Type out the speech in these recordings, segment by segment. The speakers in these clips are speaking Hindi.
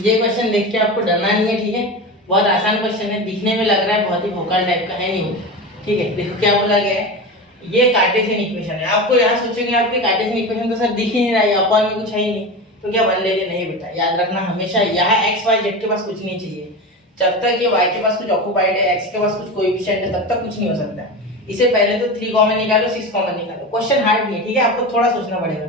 ये क्वेश्चन देख के आपको डरना नहीं है, ठीक है। बहुत आसान क्वेश्चन है, दिखने में लग रहा है बहुत ही भोकाल टाइप का, है नहीं वो, ठीक है। देखो क्या बोला गया है, ये कार्टेशियन इक्वेशन है। आपको यहाँ सोचेंगे आपके कार्टेशियन इक्वेशन तो सर दिख ही नहीं रहा है, अपॉन में कुछ है ही नहीं, तो क्या बन लेंगे? नहीं बेटा, याद रखना हमेशा यहाँ एक्स वाई जेड के पास कुछ नहीं चाहिए। जब तक ये वाई के पास कुछ ऑक्यूपाइड है, एक्स के पास कुछ कोएफिशिएंट है, तब तक कुछ नहीं हो सकता है। इससे पहले तो 3 कॉमन निकालो, 6 कॉमन निकालो। क्वेश्चन हार्ड नहीं है, ठीक है, आपको थोड़ा सोचना पड़ेगा,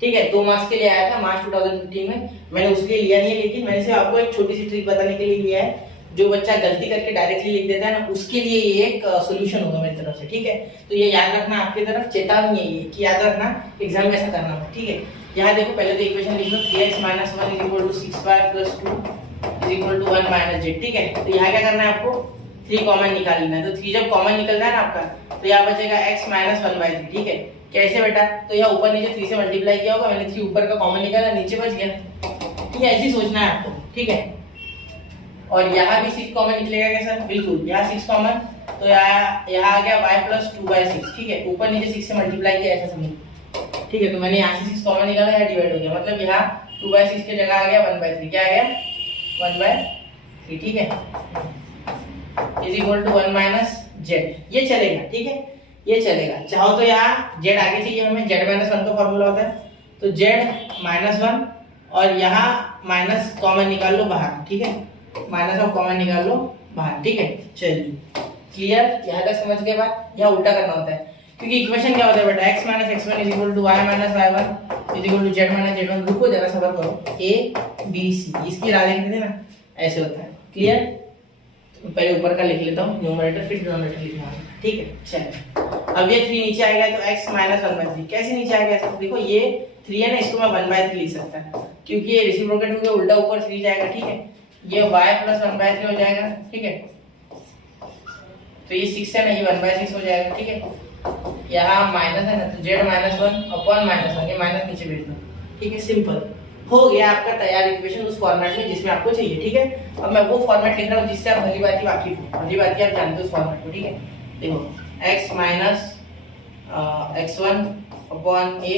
ठीक है। 2 मार्क्स के लिए आया था मार्च 2015 में, मैंने उसके लिए लिया नहीं है, लेकिन मैंने सिर्फ आपको एक छोटी सी ट्रिक बताने के लिए लिया है। जो बच्चा गलती करके डायरेक्टली लिख देता है ना, उसके लिए ये एक सॉल्यूशन होगा मेरी तरफ से, ठीक है। तो ये याद रखना, आपकी तरफ चेतावनी है ये कि याद रखना एग्जाम में ऐसा करना है, ठीक है। यहाँ देखो पहले तो इक्वेशन लिख लो, 3x - 1 = 6y + 2 = 1 - z, ठीक है। तो यहाँ क्या करना है आपको, 3 कॉमन निकाल लेना है। तो 3 जब कॉमन निकलता है ना आपका, तो यहाँ बचेगा x - 1/3, ठीक है। कैसे बेटा, तो यहाँ ऊपर नीचे 3 से मल्टीप्लाई किया होगा, मैंने 3 ऊपर का कॉमन निकाला, नीचे बच गया, ठीक है। ऐसे ही सोचना है आपको, ठीक है। और यहाँ भी 6 कॉमन निकलेगा क्या सर? बिल्कुल, यहाँ 6 कॉमन, तो यहाँ आ गया y + 2/6, ठीक है। ऊपर नीचे 6 से मल्टीप्लाई किया, ऐसा समझो, ठीक है। तो मैंने यहाँ से 6 कॉमन निकाला, यहाँ डिवाइड हो गया, मतलब यहाँ 2/6 की जगह आ गया 1/3, क्या आ गया 1/3, ठीक है। = 1 - z, ये चलेगा, ठीक है, ये चलेगा। चाहो तो यहाँ z आगे चाहिए हमें, z - 1 का फॉर्मूला होता है, तो z - 1 और यहाँ माइनस कॉमन निकाल लो बाहर, ठीक है, माइनस ऑफ कॉमन निकाल लो बाहर, ठीक है। चलिए क्लियर, यहाँ तक समझ के बाद यहाँ उल्टा करना होता है, क्योंकि इक्वेशन क्या होता है बेटा, x - x1 = y - y1 = z - z1। रुको जरा सबर करो, a b c, इसकी राह देखते थे ना, ऐसे होता है, क्लियर। तो पहले ऊपर का लिख लेता हूँ न्यूमरेटर, फिर डिनोमिनेटर लिखना है, ठीक है। चलो अब ये 3 नीचे आएगा, तो x - 1/3 कैसे नीचे आ गया? देखो ये 3 है ना, इसको मैं 1/3 लिख सकता है, क्योंकि ये रेसिप्रोकेट हो गया, उल्टा ऊपर 3 जाएगा, ठीक है। ये y + 1/3 हो जाएगा, ठीक है। तो ये 6 है ना, ये 1/6 हो जाएगा, ठीक है। यहाँ माइनस है ना, तो z - 1/-1, ये माइनस नीचे भेज दो, ठीक है। सिंपल हो गया आपका तैयार इक्वेशन उस फॉर्मेट में जिसमें आपको चाहिए, ठीक है। अब मैं वो फॉर्मेट लिख रहा हूँ जिससे आप भली भांति वाकिफ हो, भली भांति आप जानते हो उस फॉर्मेट को, ठीक है। देखो x - x1 a,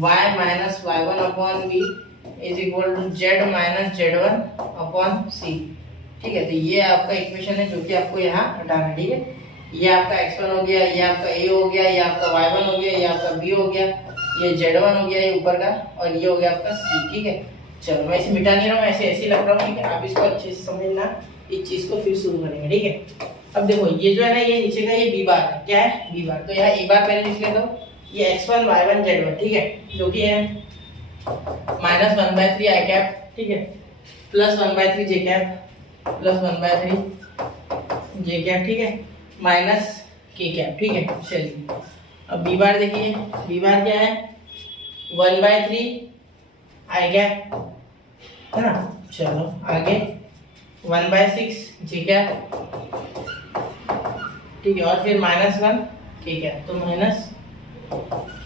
y - y1 b = z - z1 c, ठीक है। तो ये आपका इक्वेशन है जो कि आपको यहाँ हटाना है, ठीक है। ये आपका x1 हो गया, ये आपका a हो गया, ये आपका y1 हो गया, ये आपका b हो गया, ये z1 हो गया, ये ऊपर का, और ये हो गया आपका c, ठीक है। चलो मैं इसे मिटा नहीं रहा हूँ, ऐसे ऐसे लग रहा हूँ, ठीक है। आप इसको अच्छे से समझना, इस चीज को फिर शुरू करेंगे, ठीक है। अब देखो ये जो है ना, ये नीचे का ये b बार है, क्या है b बार, तो यहाँ a बार पहले लिख लेता हूँ, ये x1 y1 z1, ठीक है, जो कि है -1/3 i कैप, ठीक है, +1/3 j कैप, +1/3 j कैप, ठीक है, माइनस k कैप, ठीक है। चलिए अब b बार देखिए, b बार क्या है 1/3 i कैप, है ना। चलो आगे 1/6 j कैप, ठीक है, और फिर -1 k कैप, तो माइनस k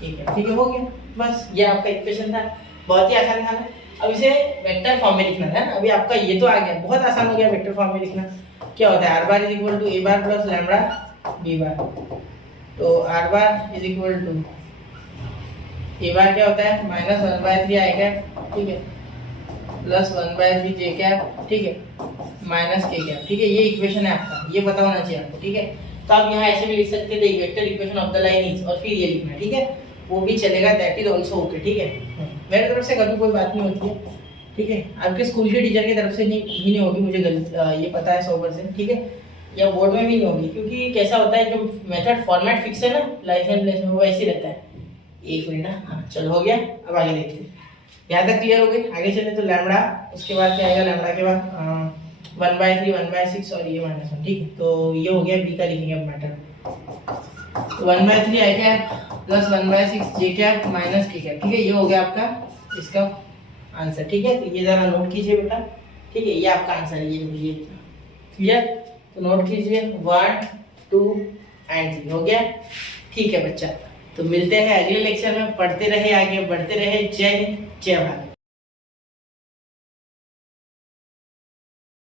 कैप, ठीक है, हो गया। बस ये आपका इक्वेशन था, बहुत ही आसान था ना। अब इसे वेक्टर फॉर्म में लिखना है ना, अभी आपका ये तो आ गया, बहुत आसान हो गया वेक्टर फॉर्म में लिखना। क्या होता है, r bar = a bar + lambda b बार, तो r बार = a बार क्या होता है -1/3 i कैप, ठीक है, +1/3 j कैप, ठीक है, माइनस k कैप, ठीक है। ये इक्वेशन है आपका, ये पता होना चाहिए आपको, ठीक है। तो आप यहाँ ऐसे भी लिख सकते थे, vector equation of the line is, और फिर ये लिखना, ठीक है, वो भी चलेगा, दैट इज आल्सो ओके, ठीक है। मेरे तरफ से कभी कोई बात नहीं होती है, ठीक है। आपके स्कूल के टीचर की तरफ से नहीं होगी, मुझे ये पता है 100%, ठीक है, या बोर्ड में भी नहीं होगी, क्योंकि कैसा होता है जो मेथड फॉर्मेट फिक्स है ना लाइसेंस प्लेस में, वो ऐसे रहता है। एक मिनट, हाँ चलो हो गया। अब आगे देखते हैं, यहाँ तक क्लियर हो गई। आगे चले तो लैम्बडा, उसके बाद क्या आएगा, लैम्बडा के बाद 1/3 1/6 और ये -1, ठीक है। तो ये हो गया बी का, लिखेंगे अब matter 1/3 i cap +1/6 j cap minus k cap, ठीक है। ये हो गया आपका इसका आंसर, ठीक है। तो ये जरा नोट कीजिए बेटा, ठीक है, ये आपका आंसर है, ये क्लियर। तो नोट कीजिए 1 2 एंड 3 हो गया, ठीक है बच्चा। तो मिलते हैं अगले लेक्चर में, पढ़ते रहे, आगे बढ़ते रहे। जय हिंद, जय भारत।